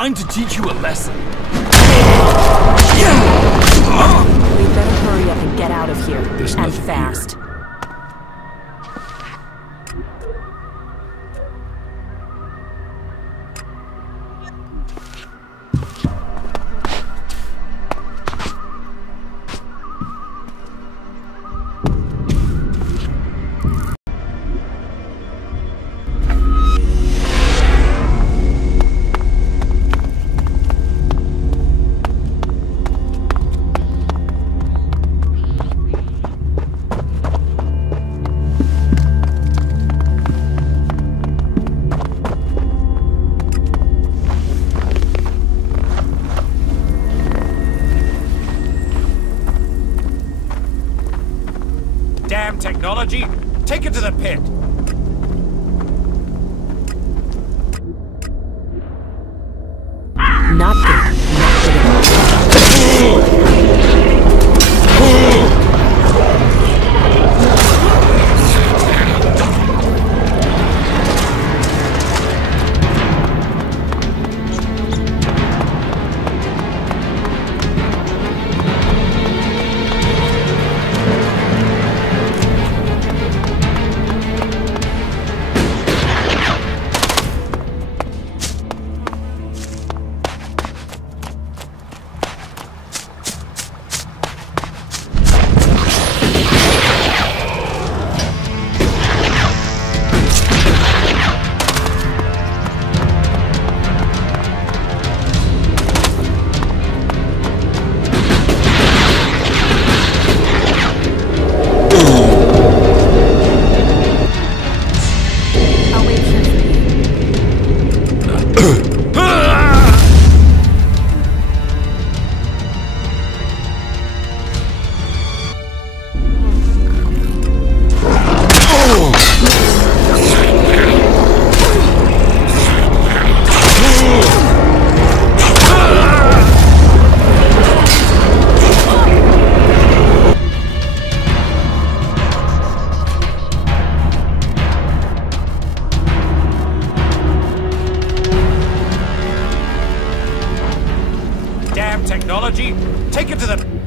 trying to teach you a lesson. We better hurry up and get out of here. There's and nothing fast. here. Damn technology! Take it to the pit! Not good. Not good at all. Damn technology! Take it to the...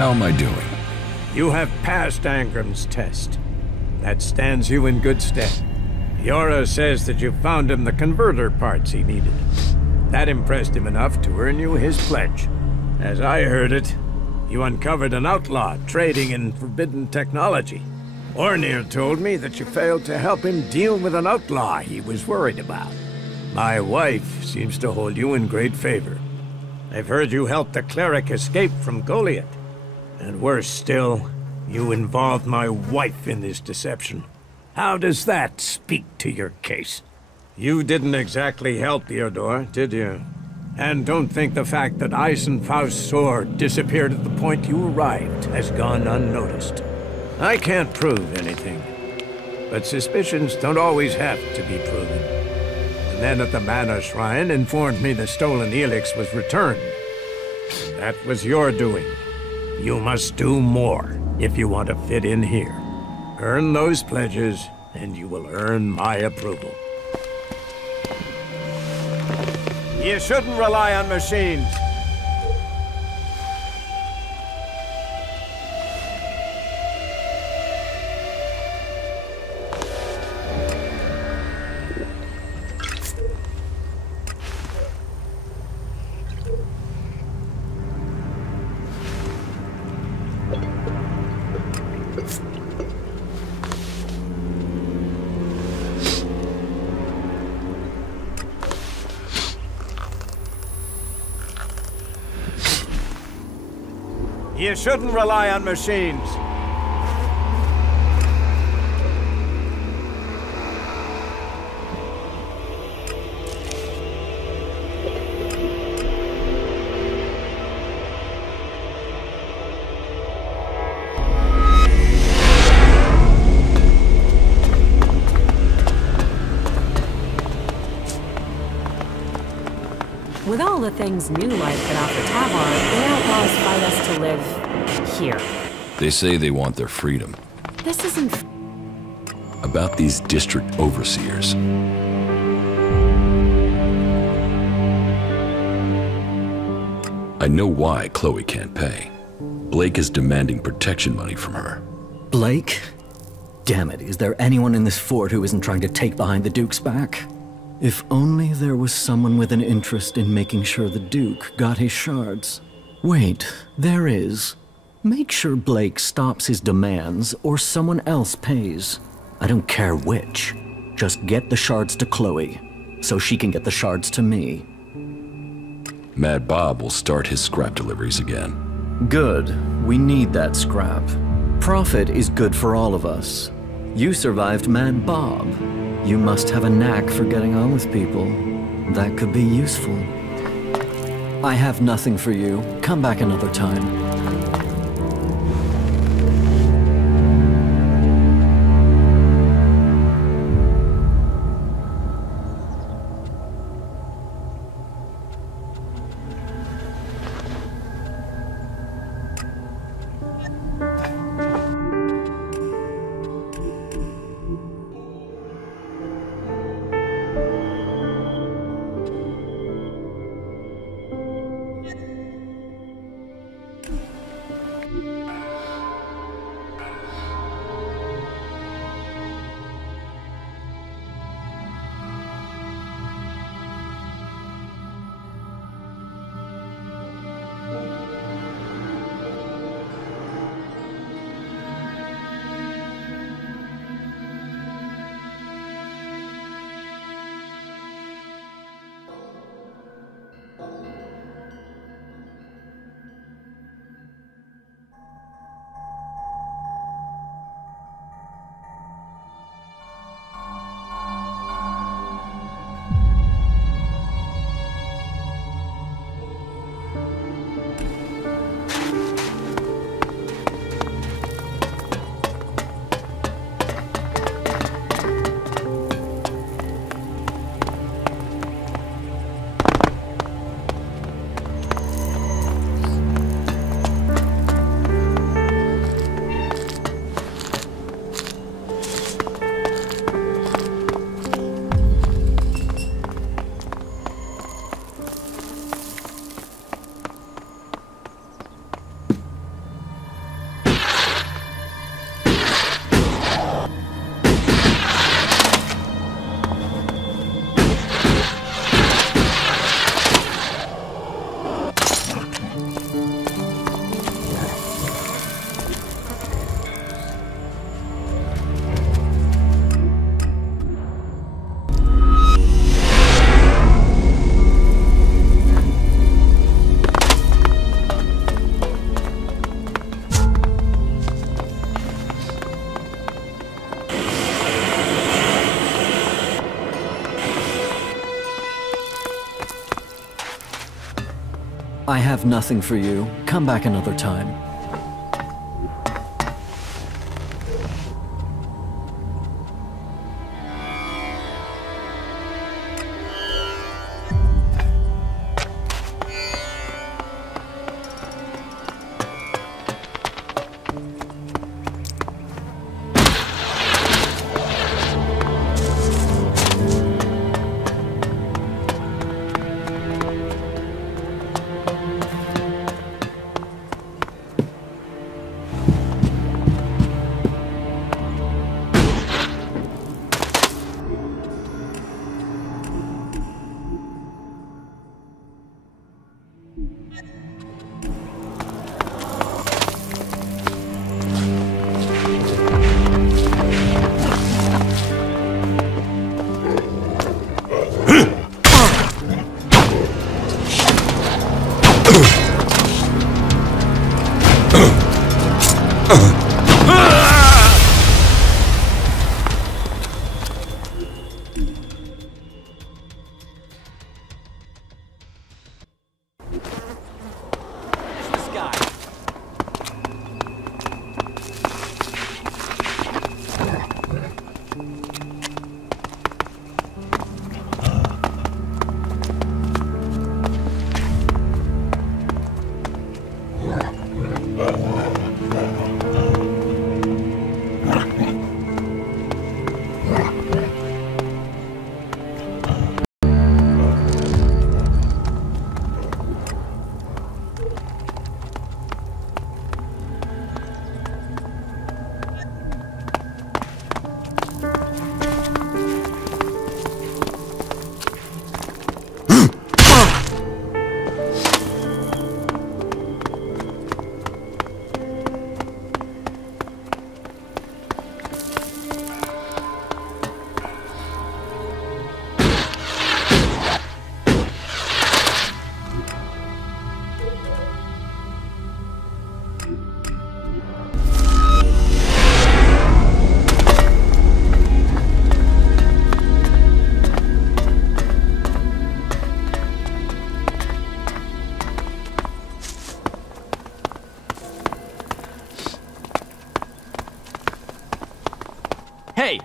How am I doing? You have passed Angram's test. That stands you in good stead. Yora says that you found him the converter parts he needed. That impressed him enough to earn you his pledge. As I heard it, you uncovered an outlaw trading in forbidden technology. Ornir told me that you failed to help him deal with an outlaw he was worried about. My wife seems to hold you in great favor. I've heard you helped the cleric escape from Goliath. And worse still, you involved my wife in this deception. How does that speak to your case? You didn't exactly help Theodore, did you? And don't think the fact that Eisenfaust's sword disappeared at the point you arrived has gone unnoticed. I can't prove anything, but suspicions don't always have to be proven. The men at the Mana Shrine informed me the stolen ELEX was returned. That was your doing. You must do more if you want to fit in here. Earn those pledges, and you will earn my approval. You shouldn't rely on machines. You shouldn't rely on machines. With all the things new life could offer Tavar, the outlaws fight us to live here. They say they want their freedom. This isn't... About these district overseers. I know why Chloe can't pay. Blake is demanding protection money from her. Blake? Damn it, is there anyone in this fort who isn't trying to take behind the Duke's back? If only there was someone with an interest in making sure the Duke got his shards. Wait, there is. Make sure Blake stops his demands, or someone else pays. I don't care which. Just get the shards to Chloe, so she can get the shards to me. Mad Bob will start his scrap deliveries again. Good. We need that scrap. Profit is good for all of us. You survived Mad Bob. You must have a knack for getting on with people. That could be useful. I have nothing for you. Come back another time. have nothing for you. Come back another time. Hey,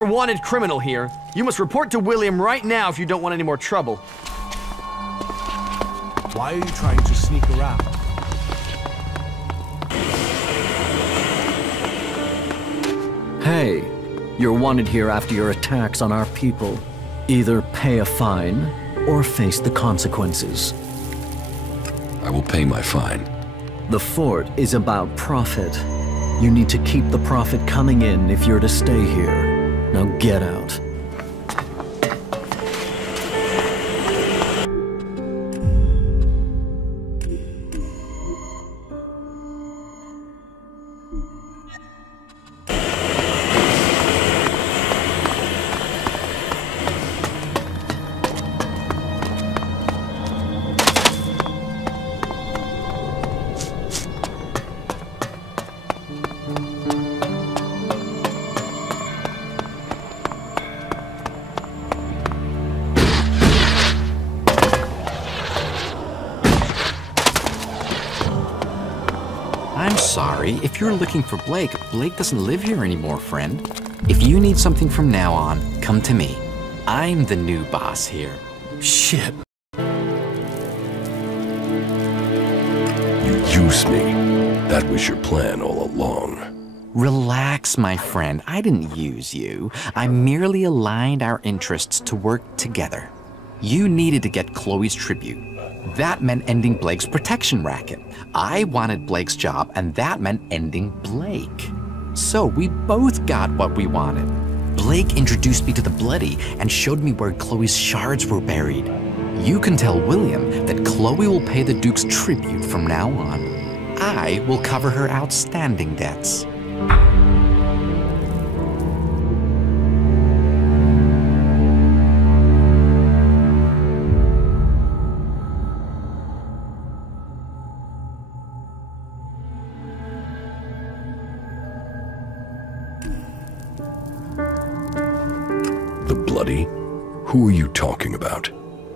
wanted criminal here. You must report to William right now if you don't want any more trouble. Why are you trying to sneak around? Hey, you're wanted here after your attacks on our people. Either pay a fine or face the consequences. I will pay my fine. The fort is about profit. You need to keep the profit coming in if you're to stay here. Now get out. I'm sorry, if you're looking for Blake, Blake doesn't live here anymore, friend. If you need something from now on, come to me. I'm the new boss here. Shit. You used me. That was your plan all along. Relax, my friend. I didn't use you. I merely aligned our interests to work together. You needed to get Chloe's tribute. That meant ending Blake's protection racket. I wanted Blake's job, and that meant ending Blake. So we both got what we wanted. Blake introduced me to the Bloody and showed me where Chloe's shards were buried. You can tell William that Chloe will pay the Duke's tribute from now on. I will cover her outstanding debts. The Bloody? Who are you talking about?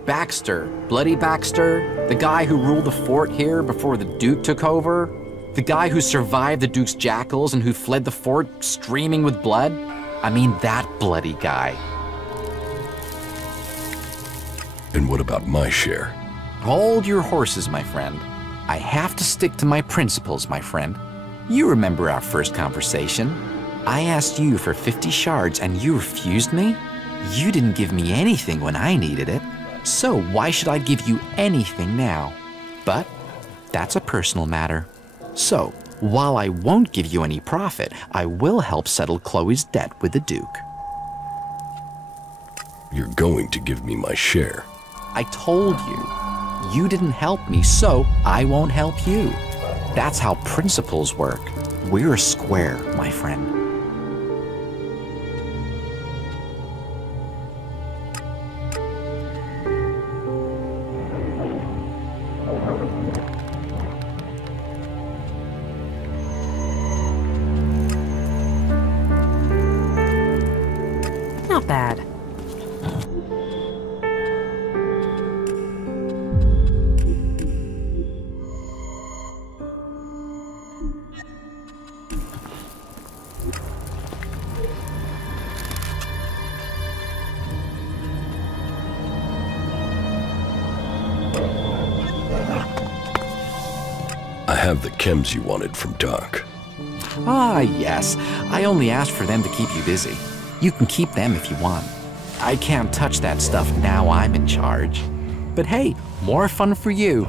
Baxter. Bloody Baxter? The guy who ruled the fort here before the Duke took over? The guy who survived the Duke's jackals and who fled the fort streaming with blood? I mean, that bloody guy. And what about my share? Hold your horses, my friend. I have to stick to my principles, my friend. You remember our first conversation. I asked you for 50 shards and you refused me? You didn't give me anything when I needed it. So why should I give you anything now? But that's a personal matter. So, while I won't give you any profit, I will help settle Chloe's debt with the Duke. You're going to give me my share. I told you. You didn't help me, so I won't help you. That's how principles work. We're square, my friend. Not bad. I have the chems you wanted from Doc. Ah, yes. I only asked for them to keep you busy. You can keep them if you want. I can't touch that stuff now I'm in charge. But hey, more fun for you.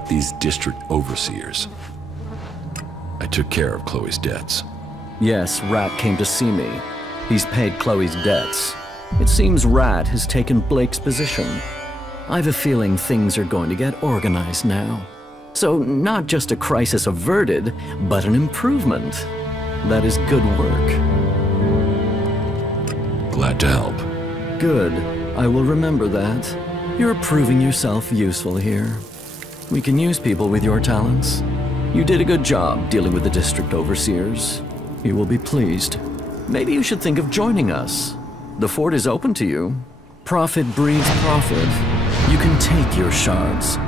about these district overseers? I took care of Chloe's debts. Yes, Rat came to see me. He's paid Chloe's debts. It seems Rat has taken Blake's position. I've a feeling things are going to get organized now. So, not just a crisis averted, but an improvement. That is good work. Glad to help. Good. I will remember that. You're proving yourself useful here. We can use people with your talents. You did a good job dealing with the district overseers. You will be pleased. Maybe you should think of joining us. The fort is open to you. Profit breeds profit. You can take your shards.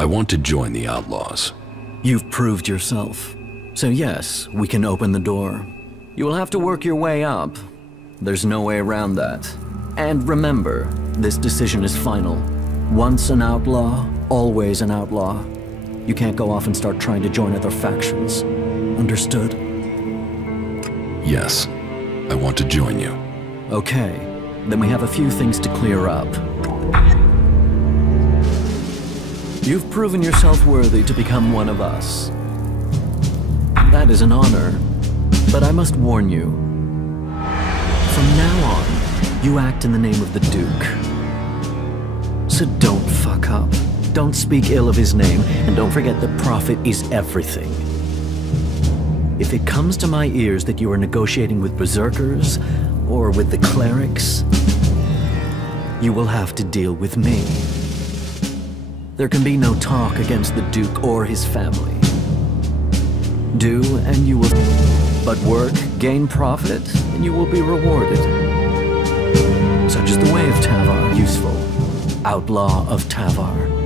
I want to join the Outlaws. You've proved yourself. So yes, we can open the door. You will have to work your way up. There's no way around that. And remember, this decision is final. Once an outlaw, always an outlaw. You can't go off and start trying to join other factions. Understood? Yes, I want to join you. Okay, then we have a few things to clear up. You've proven yourself worthy to become one of us. That is an honor, but I must warn you. From now on, you act in the name of the Duke. So don't fuck up. Don't speak ill of his name, and don't forget that profit is everything. If it comes to my ears that you are negotiating with berserkers, or with the clerics, you will have to deal with me. There can be no talk against the Duke or his family. Do, and you will... But work, gain profit, and you will be rewarded. Such is the way of Tavar, useful. Outlaw of Tavar.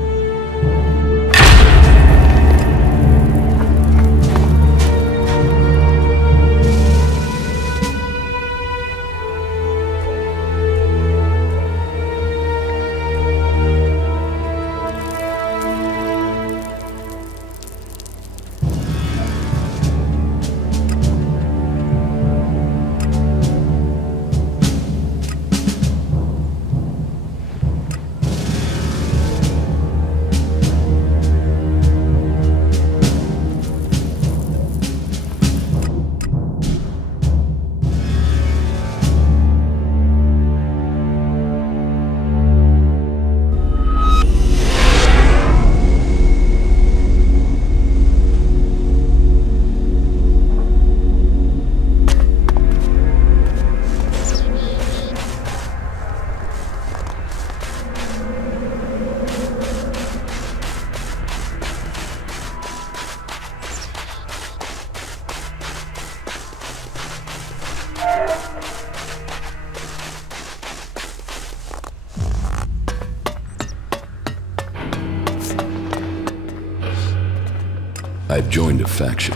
I've joined a faction.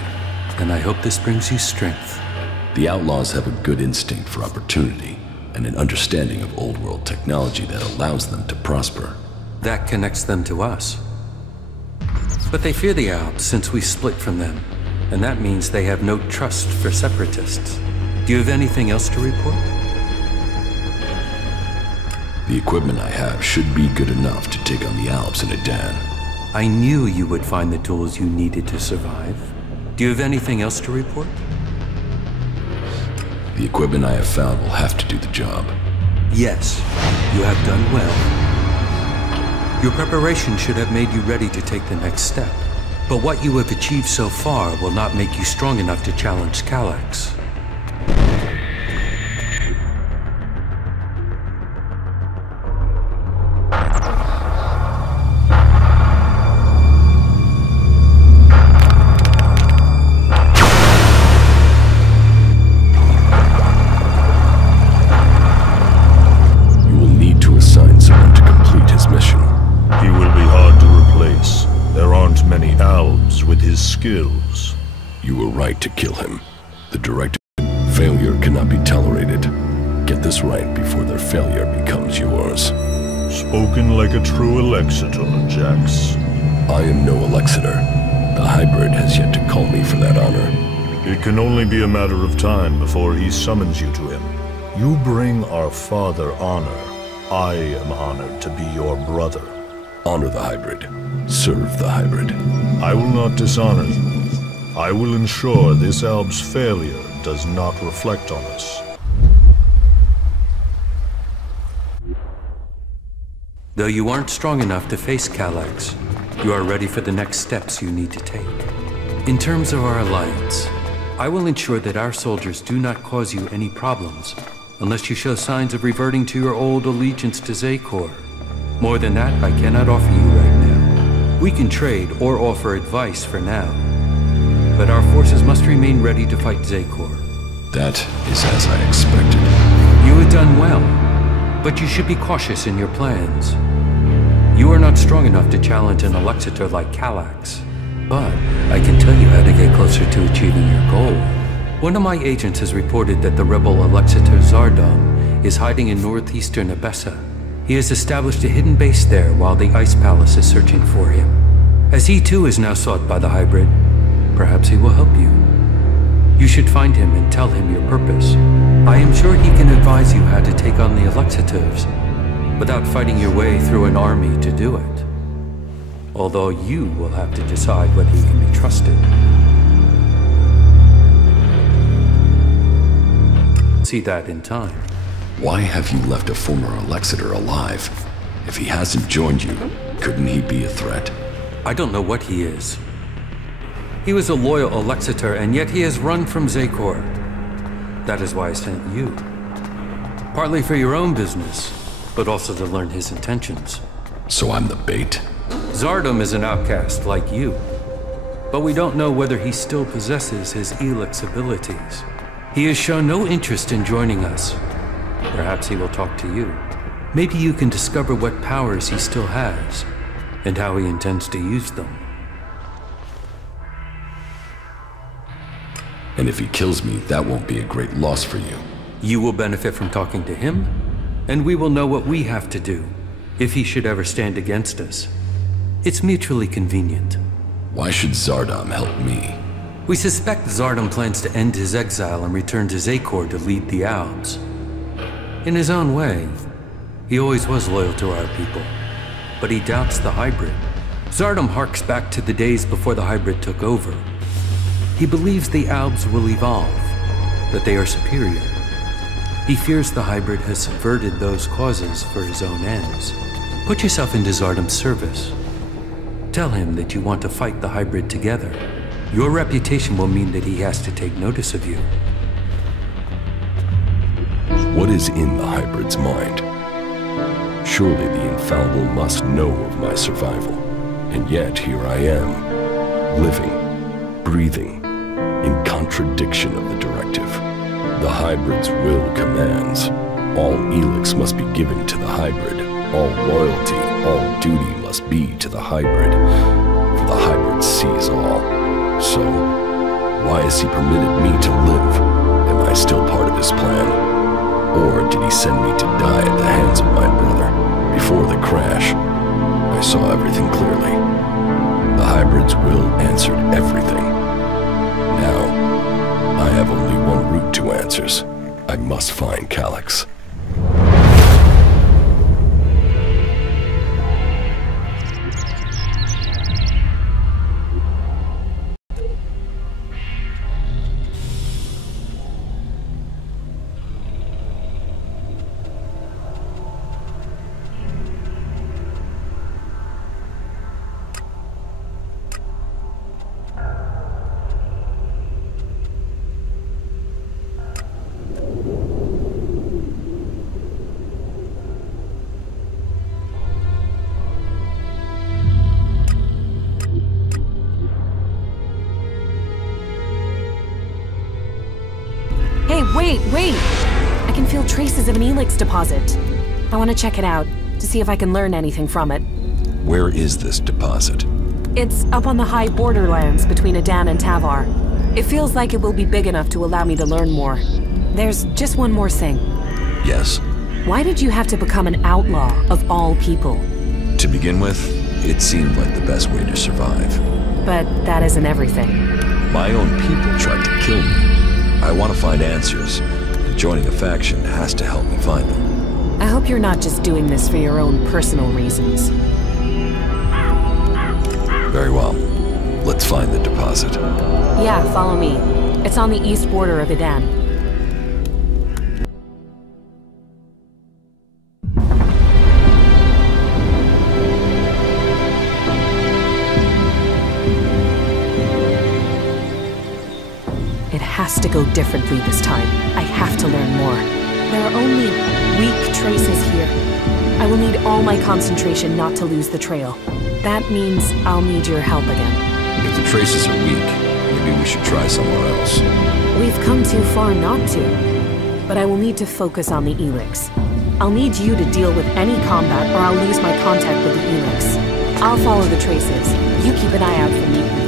And I hope this brings you strength. The Outlaws have a good instinct for opportunity and an understanding of old-world technology that allows them to prosper. That connects them to us. But they fear the Alps since we split from them, and that means they have no trust for separatists. Do you have anything else to report? The equipment I have should be good enough to take on the Alps in a Dan. I knew you would find the tools you needed to survive. Do you have anything else to report? The equipment I have found will have to do the job. Yes, you have done well. Your preparation should have made you ready to take the next step. But what you have achieved so far will not make you strong enough to challenge ELEX. He will be hard to replace. There aren't many elves with his You were right to kill him. The directive failure cannot be tolerated. Get this right before their failure becomes yours. Spoken like a true Alexitor, Jax. I am no Alexitor. The hybrid has yet to call me for that honor. It can only be a matter of time before he summons you to him. You bring our father honor. I am honored to be your brother. Honor the hybrid. Serve the hybrid. I will not dishonor you. I will ensure this alb's failure does not reflect on us. Though you aren't strong enough to face Calax, you are ready for the next steps you need to take. In terms of our alliance, I will ensure that our soldiers do not cause you any problems unless you show signs of reverting to your old allegiance to Zakor. More than that, I cannot offer you right now. We can trade or offer advice for now, but our forces must remain ready to fight Zakor. That is as I expected. You have done well, but you should be cautious in your plans. You are not strong enough to challenge an Alexitor like Calax, but I can tell you how to get closer to achieving your goal. One of my agents has reported that the rebel Alexitor Zardom is hiding in northeastern Abessa. He has established a hidden base there while the Ice Palace is searching for him. As he too is now sought by the hybrid, perhaps he will help you. You should find him and tell him your purpose. I am sure he can advise you how to take on the Alexitors without fighting your way through an army to do it. Although you will have to decide whether he can be trusted. See that in time. Why have you left a former Alexitor alive? If he hasn't joined you, couldn't he be a threat? I don't know what he is. He was a loyal Alexitor, and yet he has run from Zakor. That is why I sent you. Partly for your own business, but also to learn his intentions. So I'm the bait? Zardom is an outcast like you, but we don't know whether he still possesses his ELEX abilities. He has shown no interest in joining us. Perhaps he will talk to you. Maybe you can discover what powers he still has, and how he intends to use them. And if he kills me, that won't be a great loss for you. You will benefit from talking to him, and we will know what we have to do, if he should ever stand against us. It's mutually convenient. Why should Zardom help me? We suspect Zardom plans to end his exile and return to Zakor to lead the Albs. In his own way, he always was loyal to our people, but he doubts the hybrid. Zardom harks back to the days before the hybrid took over. He believes the Albs will evolve, that they are superior. He fears the hybrid has subverted those causes for his own ends. Put yourself into Zardom's service. Tell him that you want to fight the hybrid together. Your reputation will mean that he has to take notice of you. What is in the hybrid's mind? Surely the infallible must know of my survival. And yet here I am, living, breathing, in contradiction of the directive. The hybrid's will commands. All ELEX must be given to the hybrid. All loyalty, all duty must be to the hybrid. For the hybrid sees all. So, why has he permitted me to live? Am I still part of his plan? Or did he send me to die at the hands of my brother? Before the crash, I saw everything clearly. The hybrid's will answered everything. Now, I have only one route to answers. I must find Calax. Wait! I can feel traces of an ELEX deposit. I want to check it out, to see if I can learn anything from it. Where is this deposit? It's up on the high borderlands between Adan and Tavar. It feels like it will be big enough to allow me to learn more. There's just one more thing. Yes. Why did you have to become an outlaw of all people? To begin with, it seemed like the best way to survive. But that isn't everything. My own people tried to kill me. I want to find answers, and joining a faction has to help me find them. I hope you're not just doing this for your own personal reasons. Very well. Let's find the deposit. Yeah, follow me. It's on the east border of Idan. It has to go differently this time. I have to learn more. There are only weak traces here. I will need all my concentration not to lose the trail. That means I'll need your help again. If the traces are weak, maybe we should try somewhere else. We've come too far not to. But I will need to focus on the ELEX. I'll need you to deal with any combat or I'll lose my contact with the ELEX. I'll follow the traces. You keep an eye out for mutants.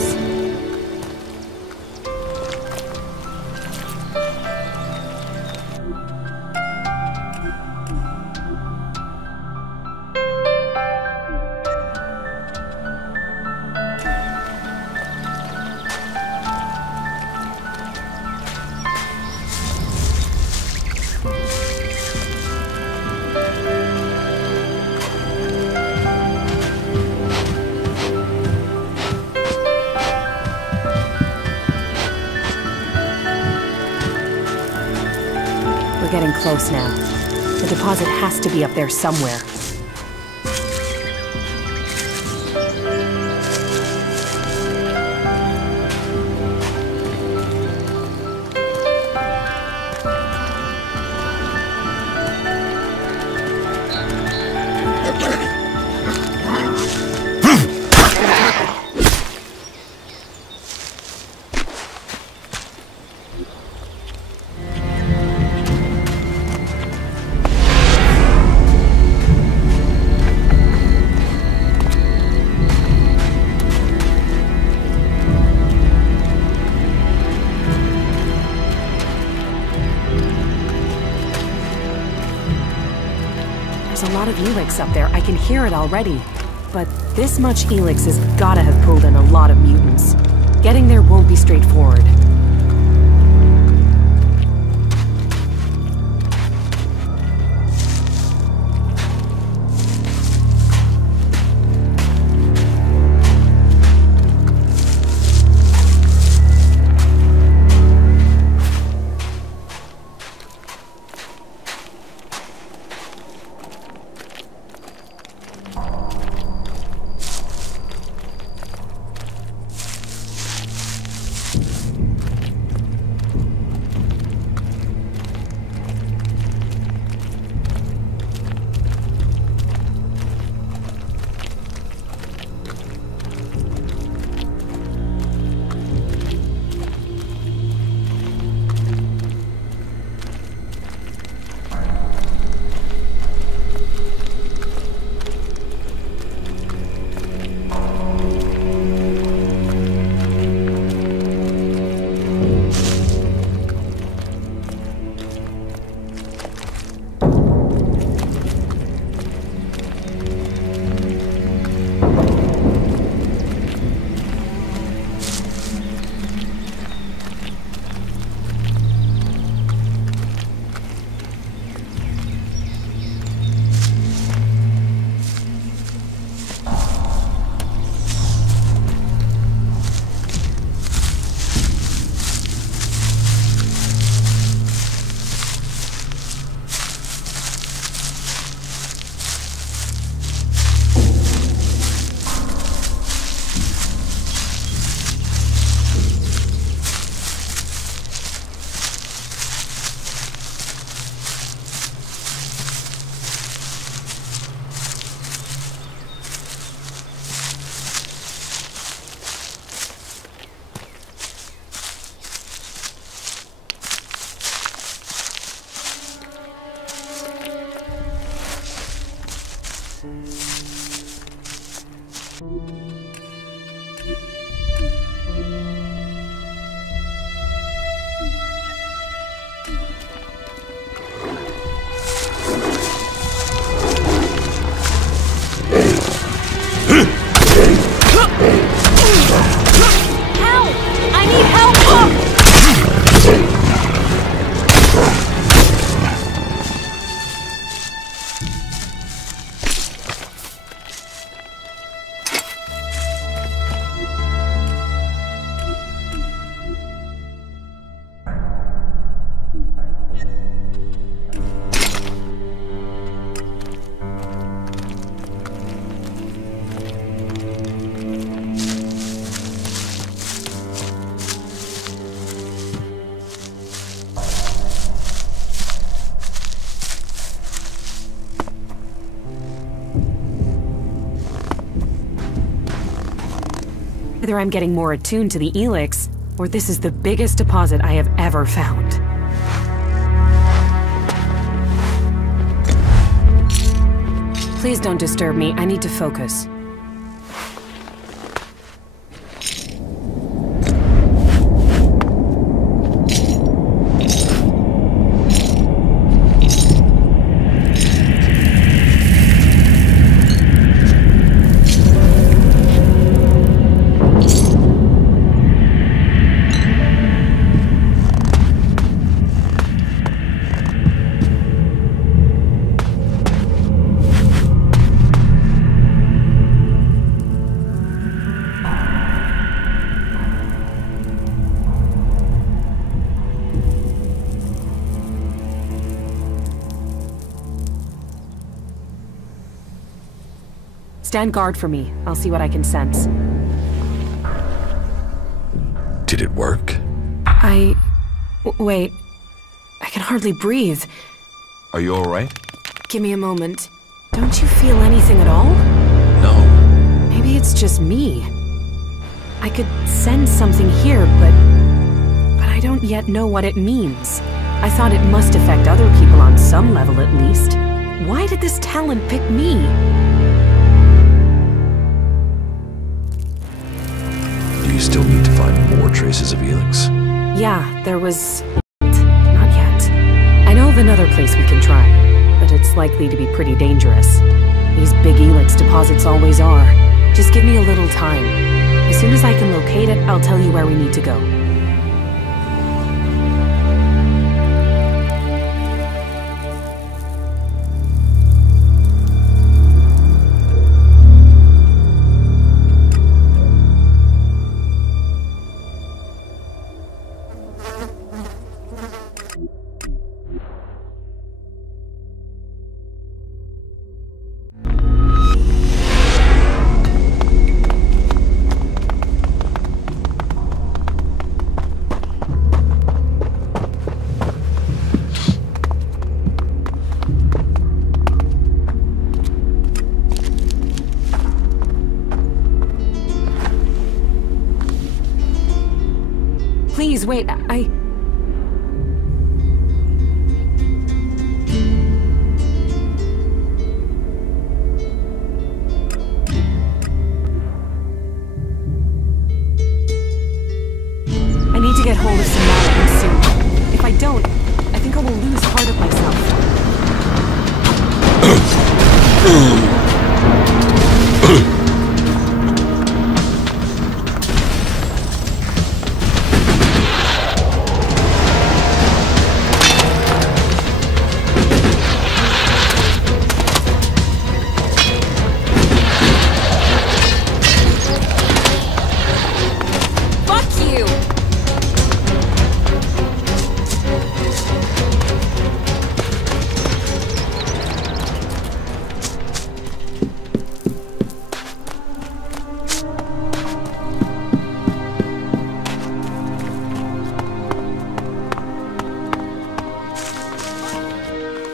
We're getting close now. The deposit has to be up there somewhere. There's a lot of ELEX up there. I can hear it already. But this much ELEX has gotta have pulled in a lot of mutants. Getting there won't be straightforward. Either I'm getting more attuned to the ELEX, or this is the biggest deposit I have ever found. Please don't disturb me. I need to focus. Stand guard for me. I'll see what I can sense. Did it work? Wait. I can hardly breathe. Are you alright? Give me a moment. Don't you feel anything at all? No. Maybe it's just me. I could sense something here, but I don't yet know what it means. I thought it must affect other people on some level at least. Why did this talent pick me? Do you still need to find more traces of ELEX? Yeah, there was... not yet. I know of another place we can try, but it's likely to be pretty dangerous. These big ELEX deposits always are. Just give me a little time. As soon as I can locate it, I'll tell you where we need to go. Please, wait, I need to get hold of some mannequins soon. If I don't, I think I will lose part of myself.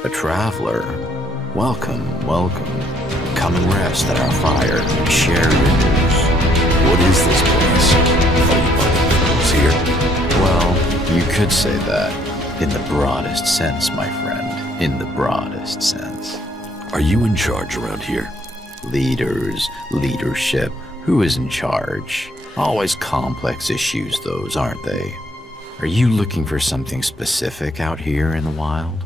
A traveler. Welcome, welcome. Come and rest at our fire and share your news. What is this place? Thought you might have here. Well, you could say that. In the broadest sense, my friend. In the broadest sense. Are you in charge around here? Leaders, leadership. Who is in charge? Always complex issues, those, aren't they? Are you looking for something specific out here in the wild?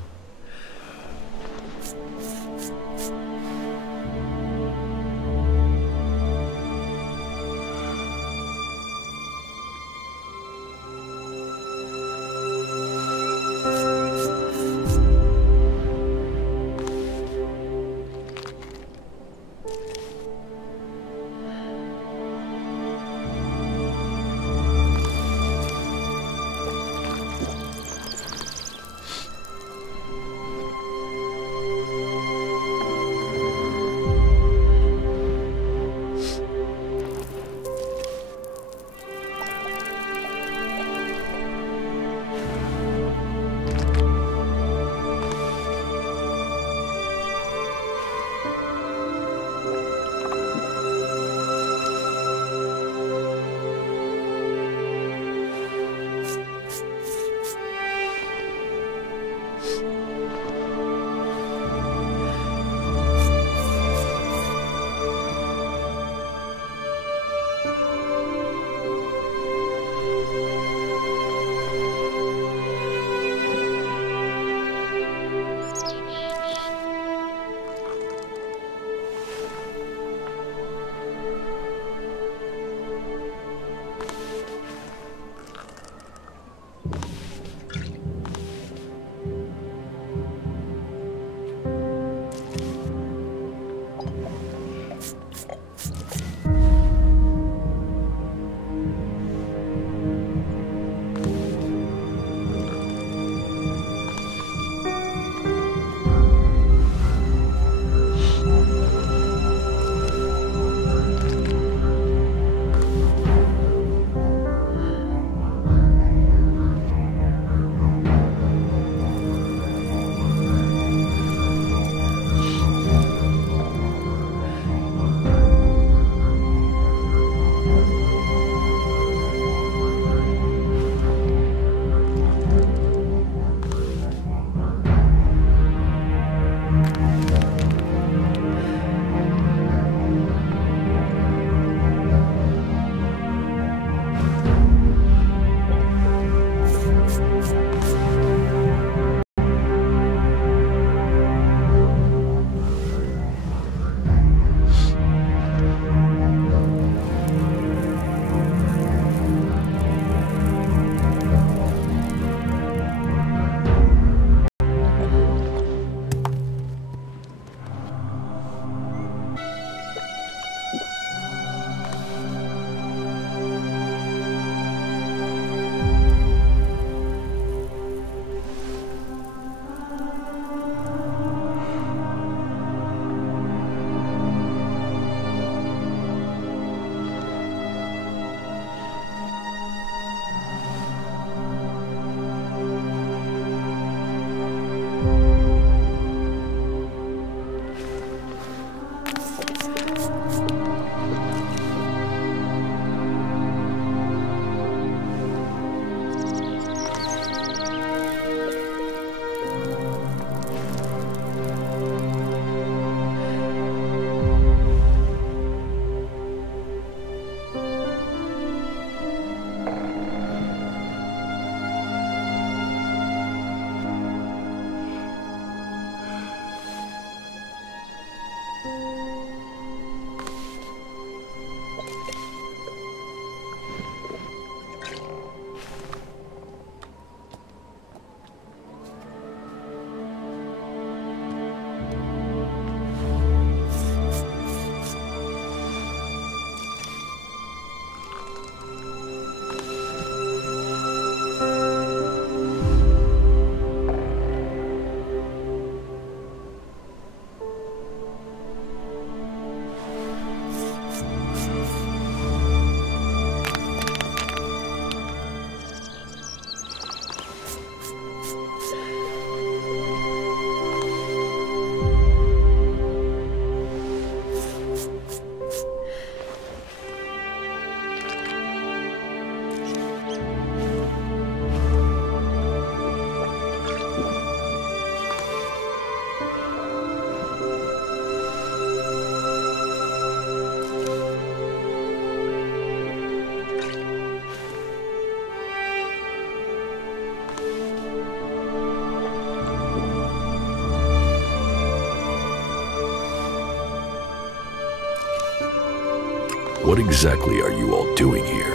What exactly are you all doing here?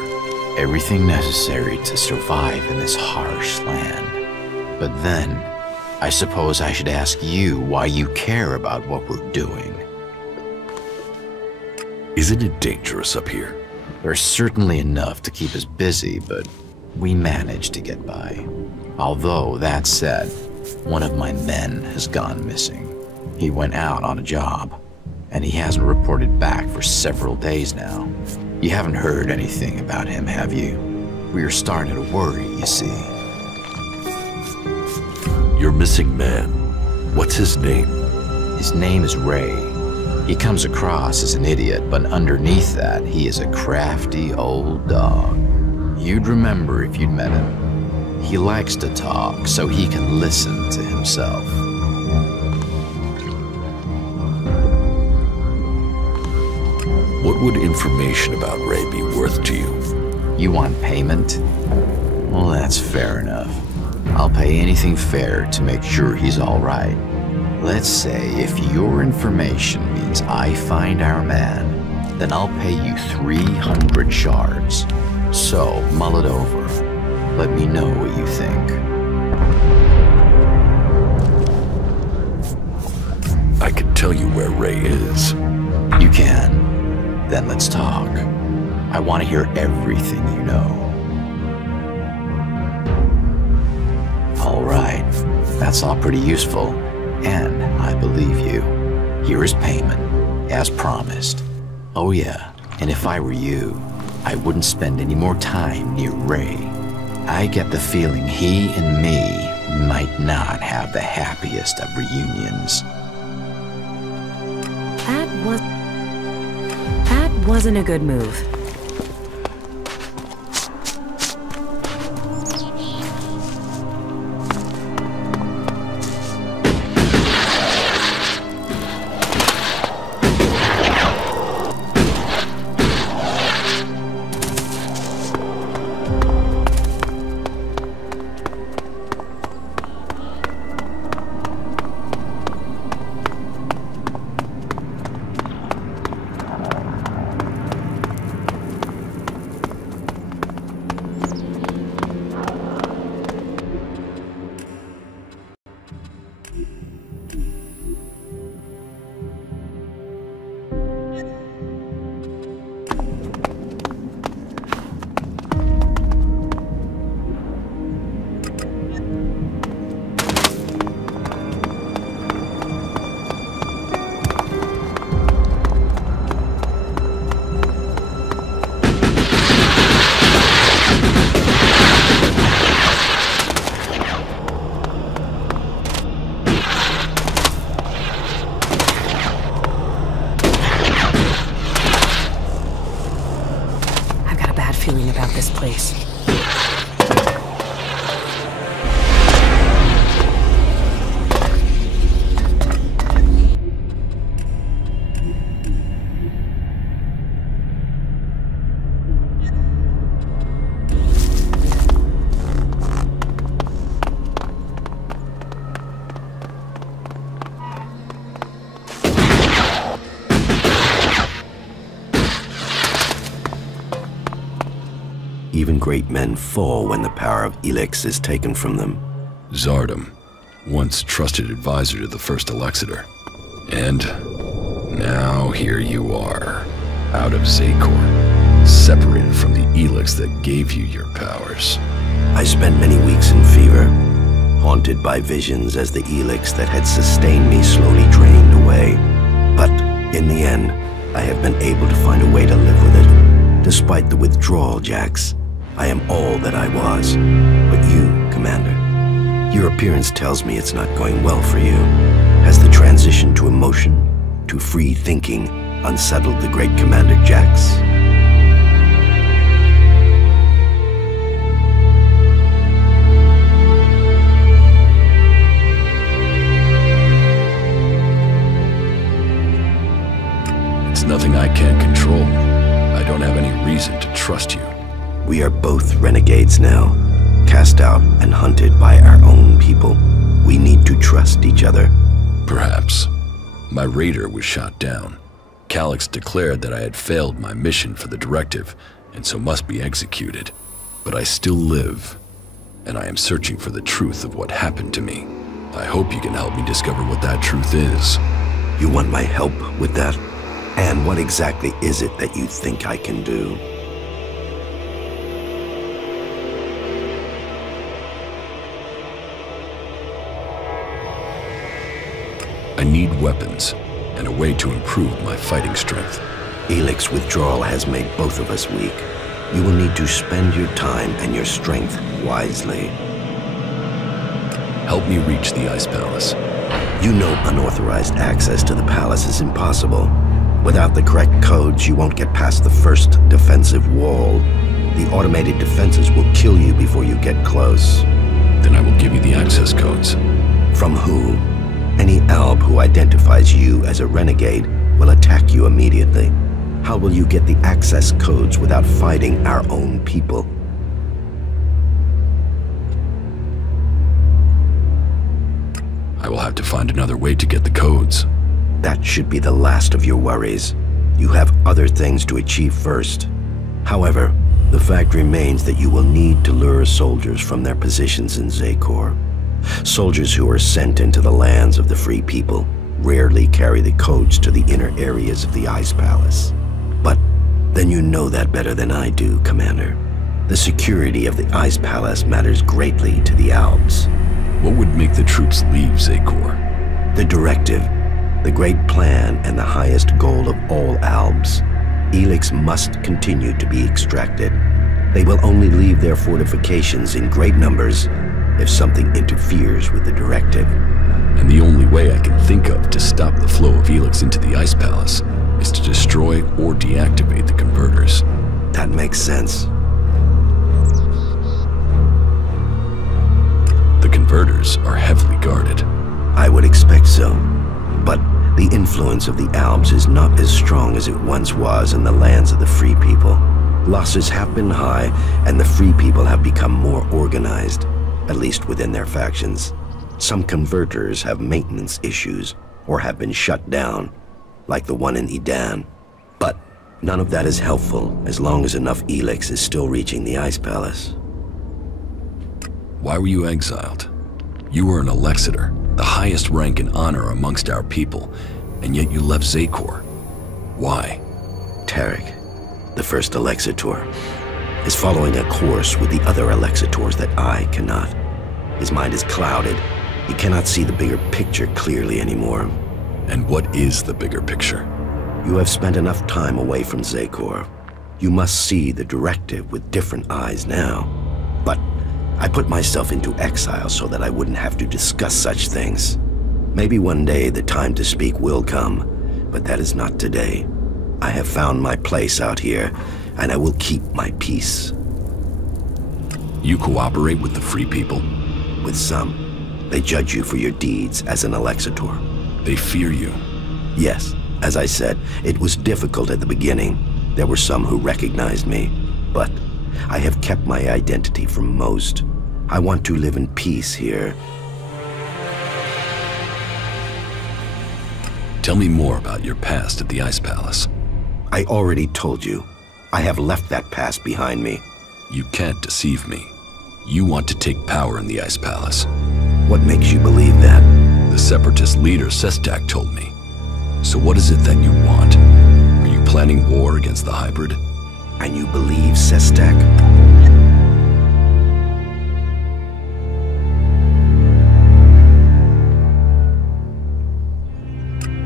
Everything necessary to survive in this harsh land. But then, I suppose I should ask you why you care about what we're doing. Isn't it dangerous up here? There's certainly enough to keep us busy, but we manage to get by. Although, that said, one of my men has gone missing. He went out on a job, and he hasn't reported back for several days now. You haven't heard anything about him, have you? We are starting to worry, you see. Your missing man. What's his name? His name is Ray. He comes across as an idiot, but underneath that, he is a crafty old dog. You'd remember if you'd met him. He likes to talk so he can listen to himself. What would information about Ray be worth to you? You want payment? Well, that's fair enough. I'll pay anything fair to make sure he's all right. Let's say if your information means I find our man, then I'll pay you 300 shards. So, mull it over. Let me know what you think. I can tell you where Ray is. You can? Then let's talk. I want to hear everything you know. All right. That's all pretty useful. And I believe you. Here is payment, as promised. Oh yeah, and if I were you, I wouldn't spend any more time near Ray. I get the feeling he and me might not have the happiest of reunions. That wasn't a good move. Feeling about this place. Even great men fall when the power of ELEX is taken from them. Zardom, once trusted advisor to the first Elexiter. And now here you are, out of Zakor, separated from the ELEX that gave you your powers. I spent many weeks in fever, haunted by visions as the ELEX that had sustained me slowly drained away. But in the end, I have been able to find a way to live with it. Despite the withdrawal, Jax, I am all that I was. But you, Commander, your appearance tells me it's not going well for you. Has the transition to emotion, to free thinking, unsettled the great Commander Jax? It's nothing I can't control. I don't have any reason to trust you. We are both renegades now, cast out and hunted by our own people. We need to trust each other. Perhaps. My raider was shot down. Calyx declared that I had failed my mission for the directive, and so must be executed. But I still live, and I am searching for the truth of what happened to me. I hope you can help me discover what that truth is. You want my help with that? And what exactly is it that you think I can do? I need weapons, and a way to improve my fighting strength. ELEX withdrawal has made both of us weak. You will need to spend your time and your strength wisely. Help me reach the Ice Palace. You know unauthorized access to the palace is impossible. Without the correct codes, you won't get past the first defensive wall. The automated defenses will kill you before you get close. Then I will give you the access codes. From who? Any alb who identifies you as a renegade will attack you immediately. How will you get the access codes without fighting our own people? I will have to find another way to get the codes. That should be the last of your worries. You have other things to achieve first. However, the fact remains that you will need to lure soldiers from their positions in Zakor. Soldiers who are sent into the lands of the free people rarely carry the codes to the inner areas of the Ice Palace. But then you know that better than I do, Commander. The security of the Ice Palace matters greatly to the Alps. What would make the troops leave Zakor? The directive, the great plan, and the highest goal of all Alps. ELEX must continue to be extracted. They will only leave their fortifications in great numbers if something interferes with the directive. And the only way I can think of to stop the flow of ELEX into the Ice Palace is to destroy or deactivate the converters. That makes sense. The converters are heavily guarded. I would expect so. But the influence of the Alps is not as strong as it once was in the lands of the Free People. Losses have been high, and the Free People have become more organized, at least within their factions. Some converters have maintenance issues, or have been shut down, like the one in Edan. But none of that is helpful as long as enough ELEX is still reaching the Ice Palace. Why were you exiled? You were an Alexitor, the highest rank and honor amongst our people, and yet you left Zakor. Why? Tarek, the first Alexitor, is following a course with the other Alexitors that I cannot. His mind is clouded. He cannot see the bigger picture clearly anymore. And what is the bigger picture? You have spent enough time away from Zakor. You must see the directive with different eyes now. But I put myself into exile so that I wouldn't have to discuss such things. Maybe one day the time to speak will come, but that is not today. I have found my place out here, and I will keep my peace. You cooperate with the Free People? With some. They judge you for your deeds as an Alexitor. They fear you? Yes. As I said, it was difficult at the beginning. There were some who recognized me, but I have kept my identity from most. I want to live in peace here. Tell me more about your past at the Ice Palace. I already told you. I have left that past behind me. You can't deceive me. You want to take power in the Ice Palace. What makes you believe that? The Separatist leader, Sestak, told me. So what is it that you want? Are you planning war against the hybrid? And you believe Sestak?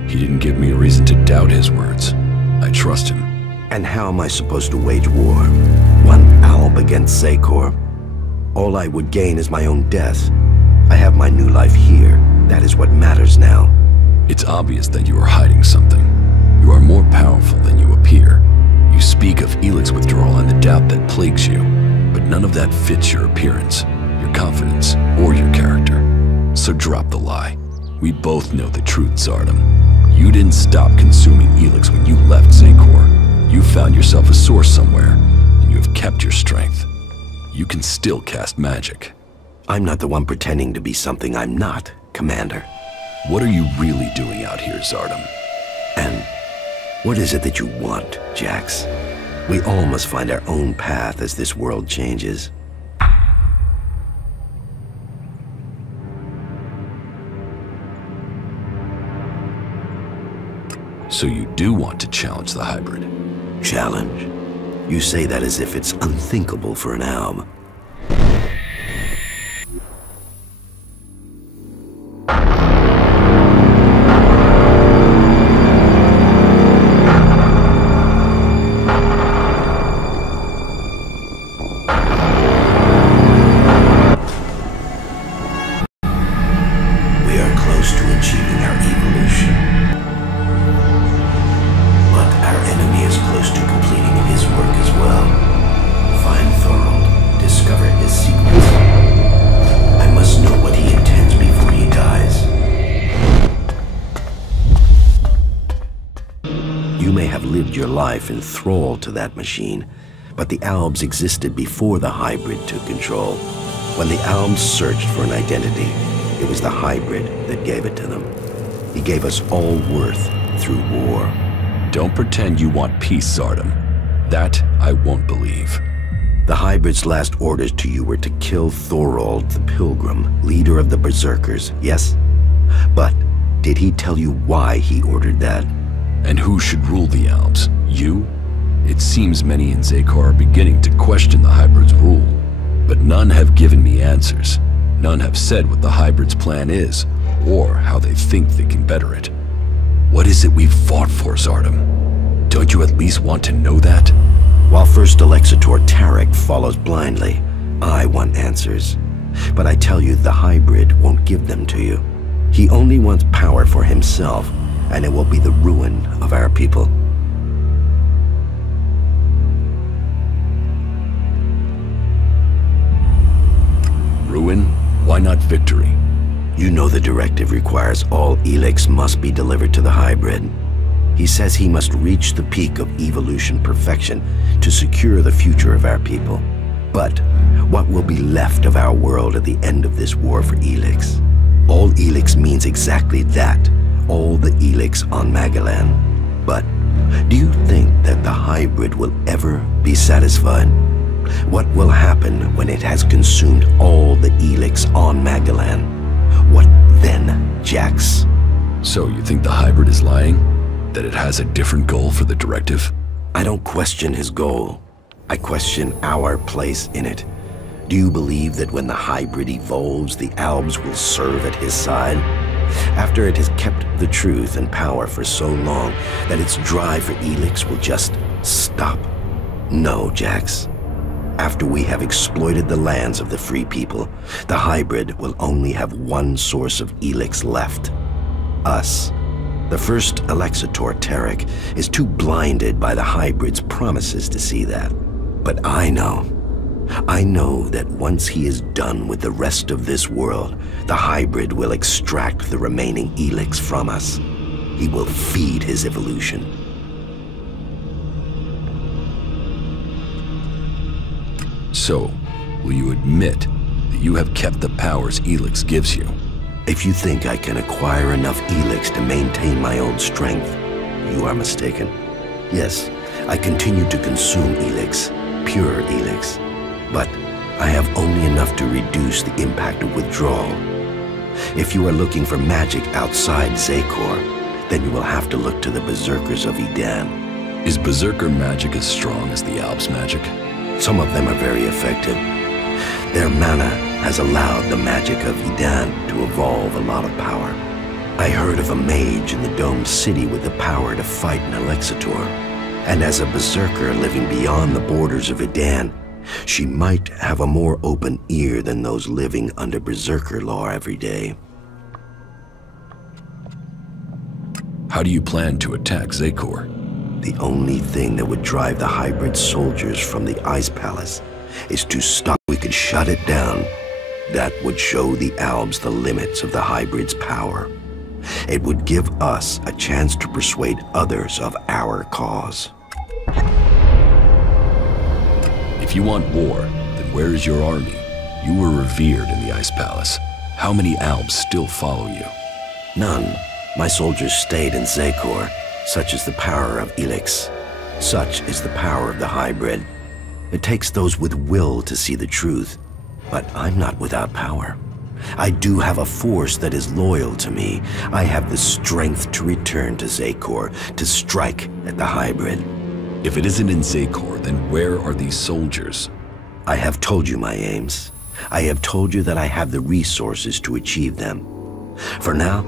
He didn't give me a reason to doubt his words. I trust him. And how am I supposed to wage war? One alb against Zakor? All I would gain is my own death. I have my new life here. That is what matters now. It's obvious that you are hiding something. You are more powerful than you appear. You speak of ELEX withdrawal and the doubt that plagues you, but none of that fits your appearance, your confidence, or your character. So drop the lie. We both know the truth, Zardom. You didn't stop consuming ELEX when you left Zakor. You found yourself a source somewhere, and you have kept your strength. You can still cast magic. I'm not the one pretending to be something I'm not, Commander. What are you really doing out here, Zardom? And What is it that you want, Jax? We all must find our own path as this world changes. So you do want to challenge the hybrid? Challenge? You say that as if it's unthinkable for an alb. We are close to achieving our evolution. But our enemy is close to completing his work as well. Find Thorold, discover his secrets. I must know what he intends before he dies. You may have lived your life in thrall to that machine, but the Albs existed before the hybrid took control. When the Albs searched for an identity, it was the hybrid that gave it to them. He gave us all worth through war. Don't pretend you want peace, Zardom. That I won't believe. The hybrid's last orders to you were to kill Thorold the Pilgrim, leader of the Berserkers, yes? But did he tell you why he ordered that? And who should rule the Alps? You? It seems many in Zakor are beginning to question the hybrid's rule. But none have given me answers. None have said what the hybrid's plan is, or how they think they can better it. What is it we've fought for, Zardom? Don't you at least want to know that? While First Alexitor Tarek follows blindly, I want answers. But I tell you, the hybrid won't give them to you. He only wants power for himself, and it will be the ruin of our people. Ruin? Why not victory? You know the directive requires all ELEX must be delivered to the hybrid. He says he must reach the peak of evolution perfection to secure the future of our people. But what will be left of our world at the end of this war for ELEX? All ELEX means exactly that, all the ELEX on Magellan. But do you think that the hybrid will ever be satisfied? What will happen when it has consumed all the ELEX on Magellan? What then, Jax? So you think the hybrid is lying? That it has a different goal for the directive? I don't question his goal. I question our place in it. Do you believe that when the hybrid evolves, the Albs will serve at his side? After it has kept the truth and power for so long that its drive for ELEX will just stop? No, Jax. After we have exploited the lands of the free people, the hybrid will only have one source of ELEX left. Us. The first Alexitor Tarek is too blinded by the hybrid's promises to see that. But I know that once he is done with the rest of this world, the hybrid will extract the remaining ELEX from us. He will feed his evolution. So, will you admit that you have kept the powers ELEX gives you? If you think I can acquire enough ELEX to maintain my own strength, you are mistaken. Yes, I continue to consume ELEX, pure ELEX, but I have only enough to reduce the impact of withdrawal. If you are looking for magic outside Zakor, then you will have to look to the Berserkers of Edan. Is Berserker magic as strong as the Alps magic? Some of them are very effective. Their mana has allowed the magic of Edan to evolve a lot of power. I heard of a mage in the domed city with the power to fight an Alexitor. And as a Berserker living beyond the borders of Edan, she might have a more open ear than those living under Berserker law every day. How do you plan to attack Zakor? The only thing that would drive the hybrid soldiers from the Ice Palace is to stop. We could shut it down. That would show the Albs the limits of the hybrid's power. It would give us a chance to persuade others of our cause. If you want war, then where is your army? You were revered in the Ice Palace. How many Albs still follow you? None. My soldiers stayed in Zakor. Such is the power of ELEX. Such is the power of the hybrid. It takes those with will to see the truth, but I'm not without power. I do have a force that is loyal to me. I have the strength to return to Zakor, to strike at the hybrid. If it isn't in Zakor, then where are these soldiers? I have told you my aims. I have told you that I have the resources to achieve them. For now,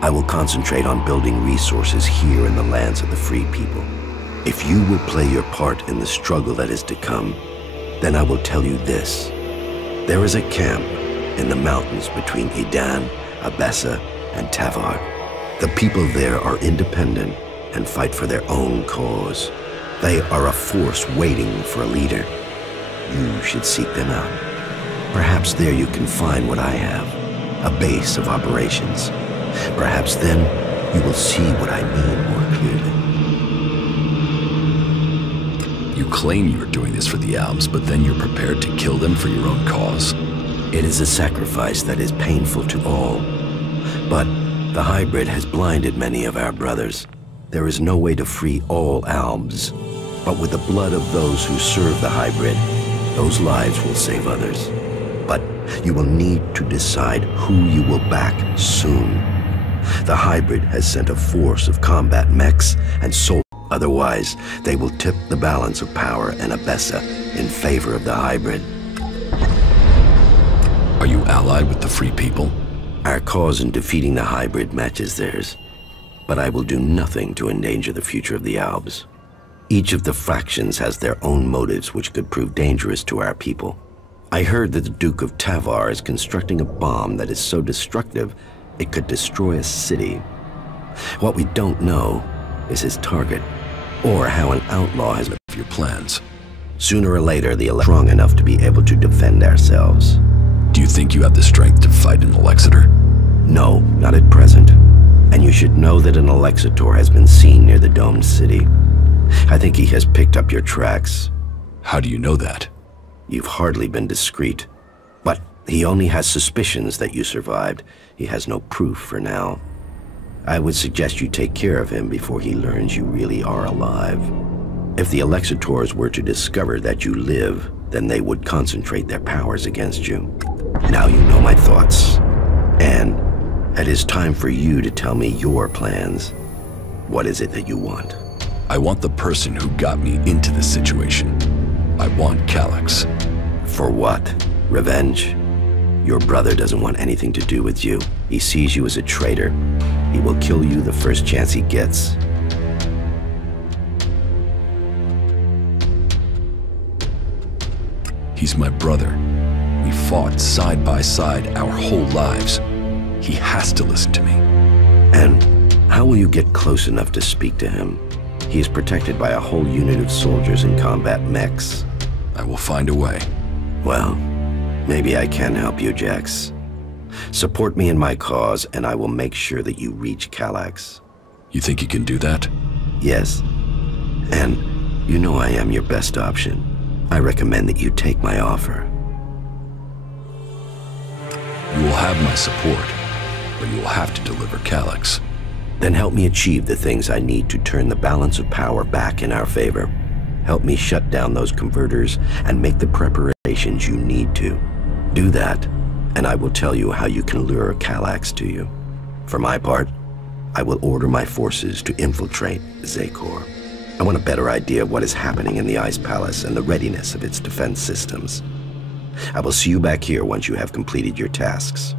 I will concentrate on building resources here in the lands of the free people. If you will play your part in the struggle that is to come, then I will tell you this. There is a camp in the mountains between Idan, Abessa, and Tavar. The people there are independent and fight for their own cause. They are a force waiting for a leader. You should seek them out. Perhaps there you can find what I have, a base of operations. Perhaps then you will see what I mean more clearly. You claim you are doing this for the Albs, but then you're prepared to kill them for your own cause? It is a sacrifice that is painful to all. But the hybrid has blinded many of our brothers. There is no way to free all Albs. But with the blood of those who serve the hybrid, those lives will save others. But you will need to decide who you will back soon. The hybrid has sent a force of combat mechs and soldiers. Otherwise, they will tip the balance of power in Abessa in favor of the hybrid. Are you allied with the Free People? Our cause in defeating the hybrid matches theirs. But I will do nothing to endanger the future of the Albs. Each of the factions has their own motives which could prove dangerous to our people. I heard that the Duke of Tavar is constructing a bomb that is so destructive it could destroy a city. What we don't know is his target, or how an outlaw has your plans. Sooner or later, the ELEX are strong enough to be able to defend ourselves. Do you think you have the strength to fight an Alexator? No, not at present. And you should know that an Alexator has been seen near the domed city. I think he has picked up your tracks. How do you know that? You've hardly been discreet. But he only has suspicions that you survived. He has no proof for now. I would suggest you take care of him before he learns you really are alive. If the Alexators were to discover that you live, then they would concentrate their powers against you. Now you know my thoughts. And it is time for you to tell me your plans. What is it that you want? I want the person who got me into this situation. I want Calyx. For what? Revenge? Your brother doesn't want anything to do with you. He sees you as a traitor. He will kill you the first chance he gets. He's my brother. We fought side by side our whole lives. He has to listen to me. And how will you get close enough to speak to him? He is protected by a whole unit of soldiers in combat mechs. I will find a way. Well, maybe I can help you, Jax. Support me in my cause, and I will make sure that you reach Calyx. You think you can do that? Yes. And you know I am your best option. I recommend that you take my offer. You will have my support, but you will have to deliver Calyx. Then help me achieve the things I need to turn the balance of power back in our favor. Help me shut down those converters and make the preparations you need to. Do that, and I will tell you how you can lure Calyx to you. For my part, I will order my forces to infiltrate Zakor. I want a better idea of what is happening in the Ice Palace and the readiness of its defense systems. I will see you back here once you have completed your tasks.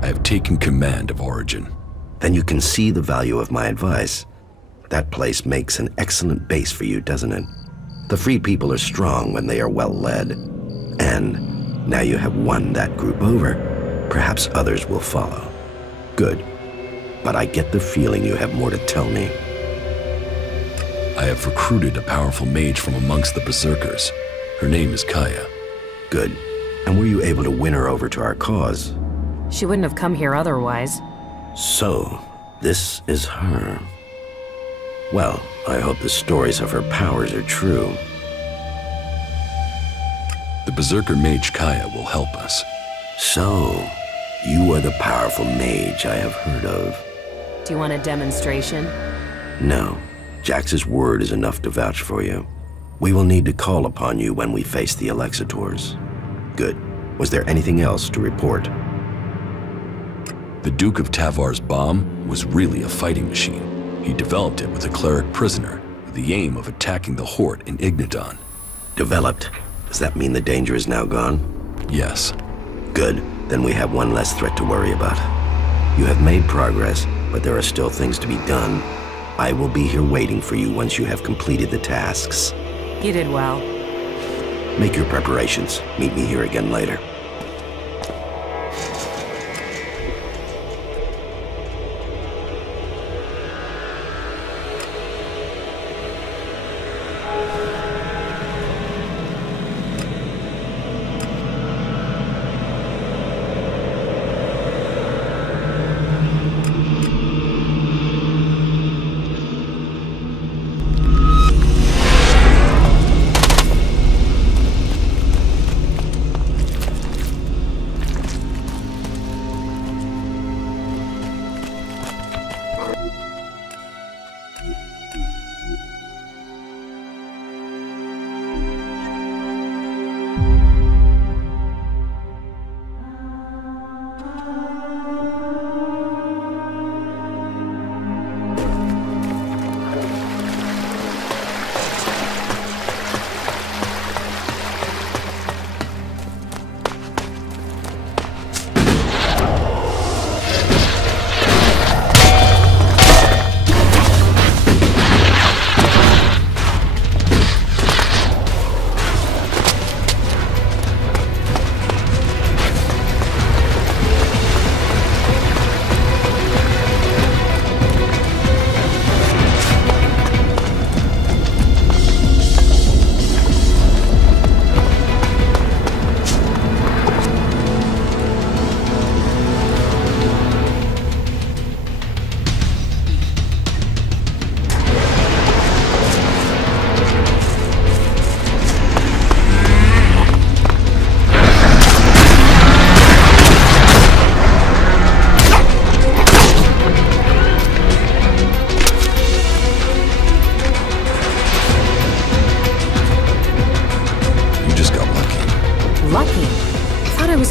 I have taken command of Origin. Then you can see the value of my advice. That place makes an excellent base for you, doesn't it? The Free People are strong when they are well led. And now you have won that group over. Perhaps others will follow. Good. But I get the feeling you have more to tell me. I have recruited a powerful mage from amongst the Berserkers. Her name is Kaya. Good. And were you able to win her over to our cause? She wouldn't have come here otherwise. So, this is her. Well, I hope the stories of her powers are true. The Berserker mage Kaya will help us. So, You are the powerful mage I have heard of. Do you want a demonstration? No. Jax's word is enough to vouch for you. We will need to call upon you when we face the Alexitors. Good. Was there anything else to report? The Duke of Tavar's bomb was really a fighting machine. He developed it with a cleric prisoner, with the aim of attacking the Horde in Ignadon. Developed? Does that mean the danger is now gone? Yes. Good. Then we have one less threat to worry about. You have made progress, but there are still things to be done. I will be here waiting for you once you have completed the tasks. You did well. Make your preparations. Meet me here again later.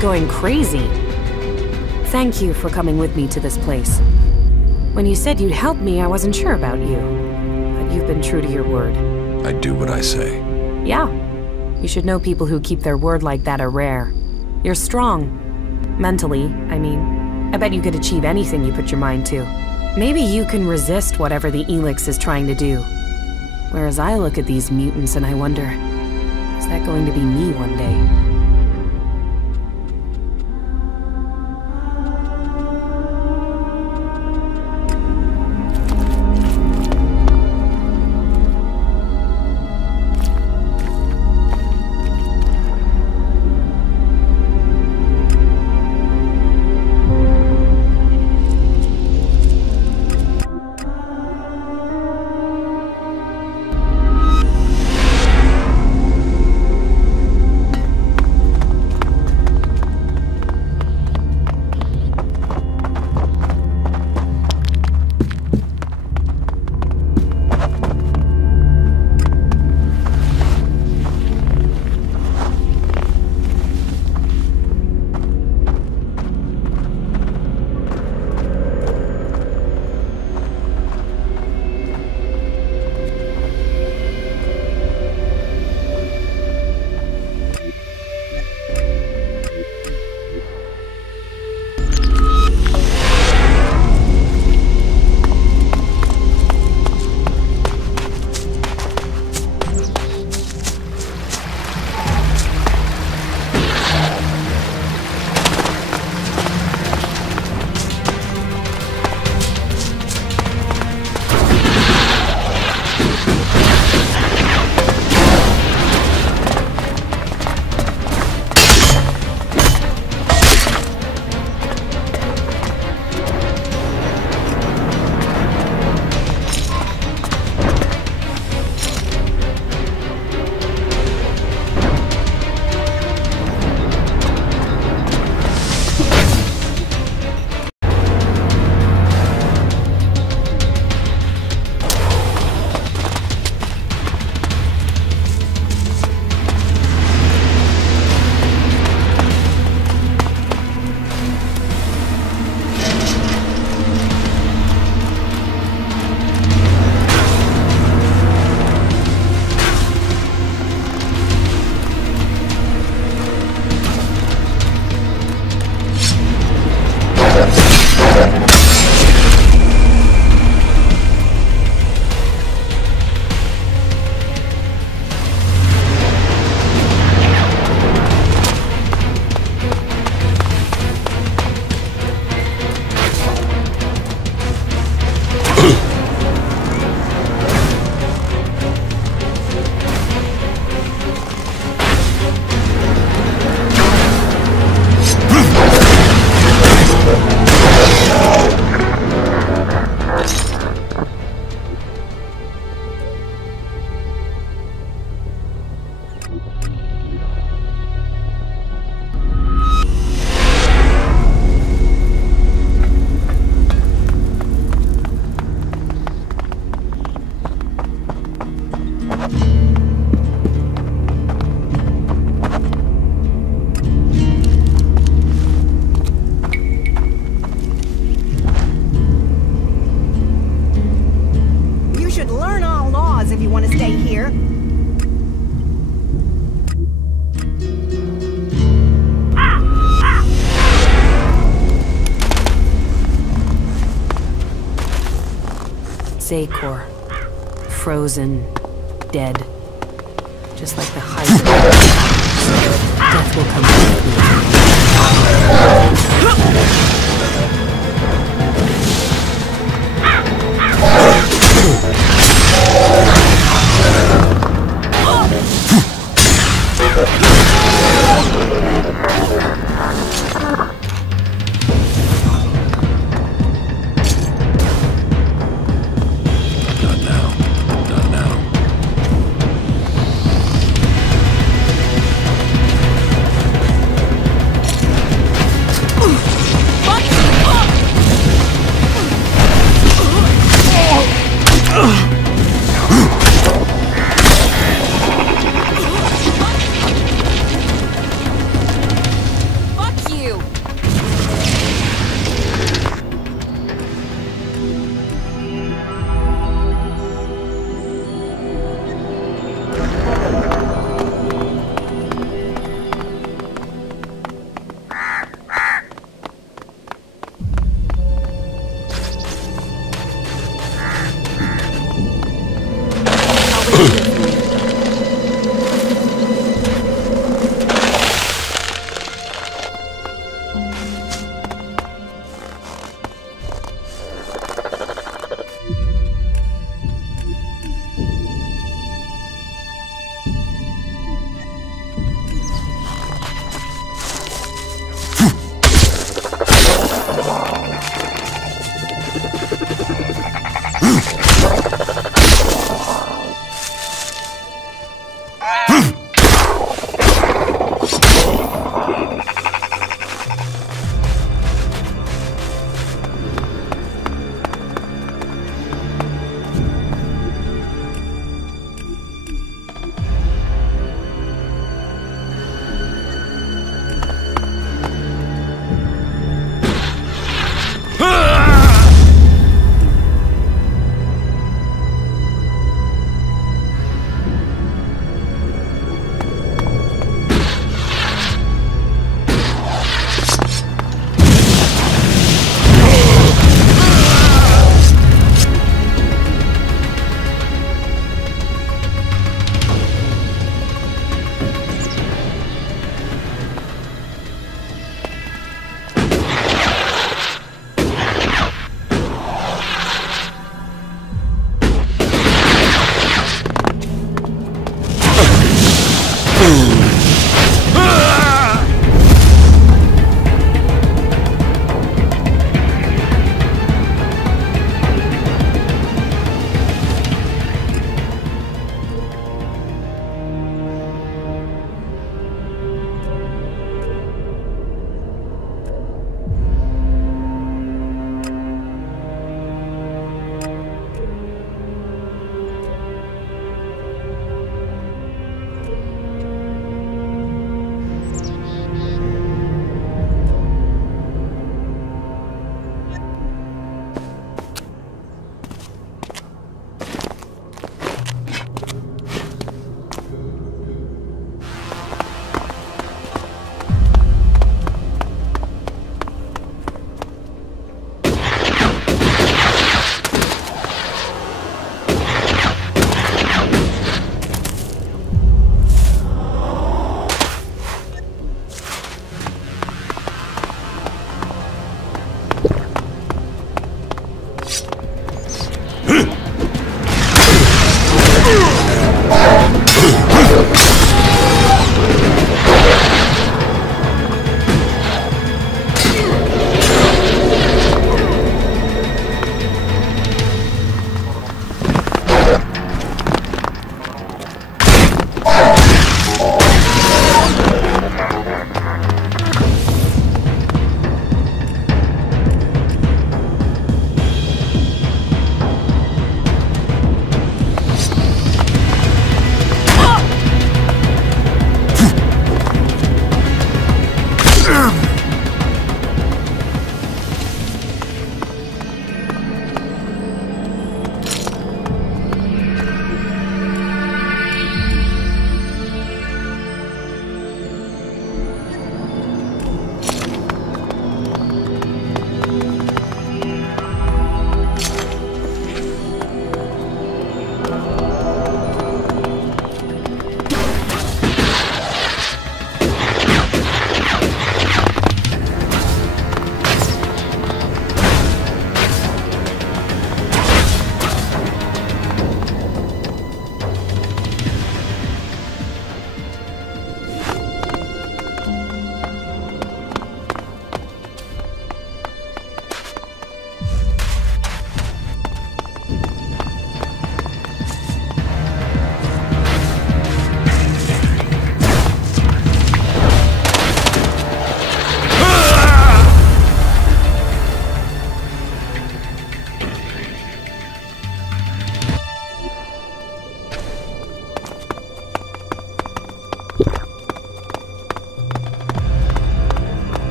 Going crazy. Thank you for coming with me to this place. When you said you'd help me, I wasn't sure about you. But you've been true to your word. I do what I say. Yeah. You should know people who keep their word like that are rare. You're strong. Mentally, I mean. I bet you could achieve anything you put your mind to. Maybe you can resist whatever the ELEX is trying to do. Whereas I look at these mutants and I wonder, is that going to be me one day? Core. Frozen, dead. Just like the Hydra. Death will come Fuck you!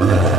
Huh?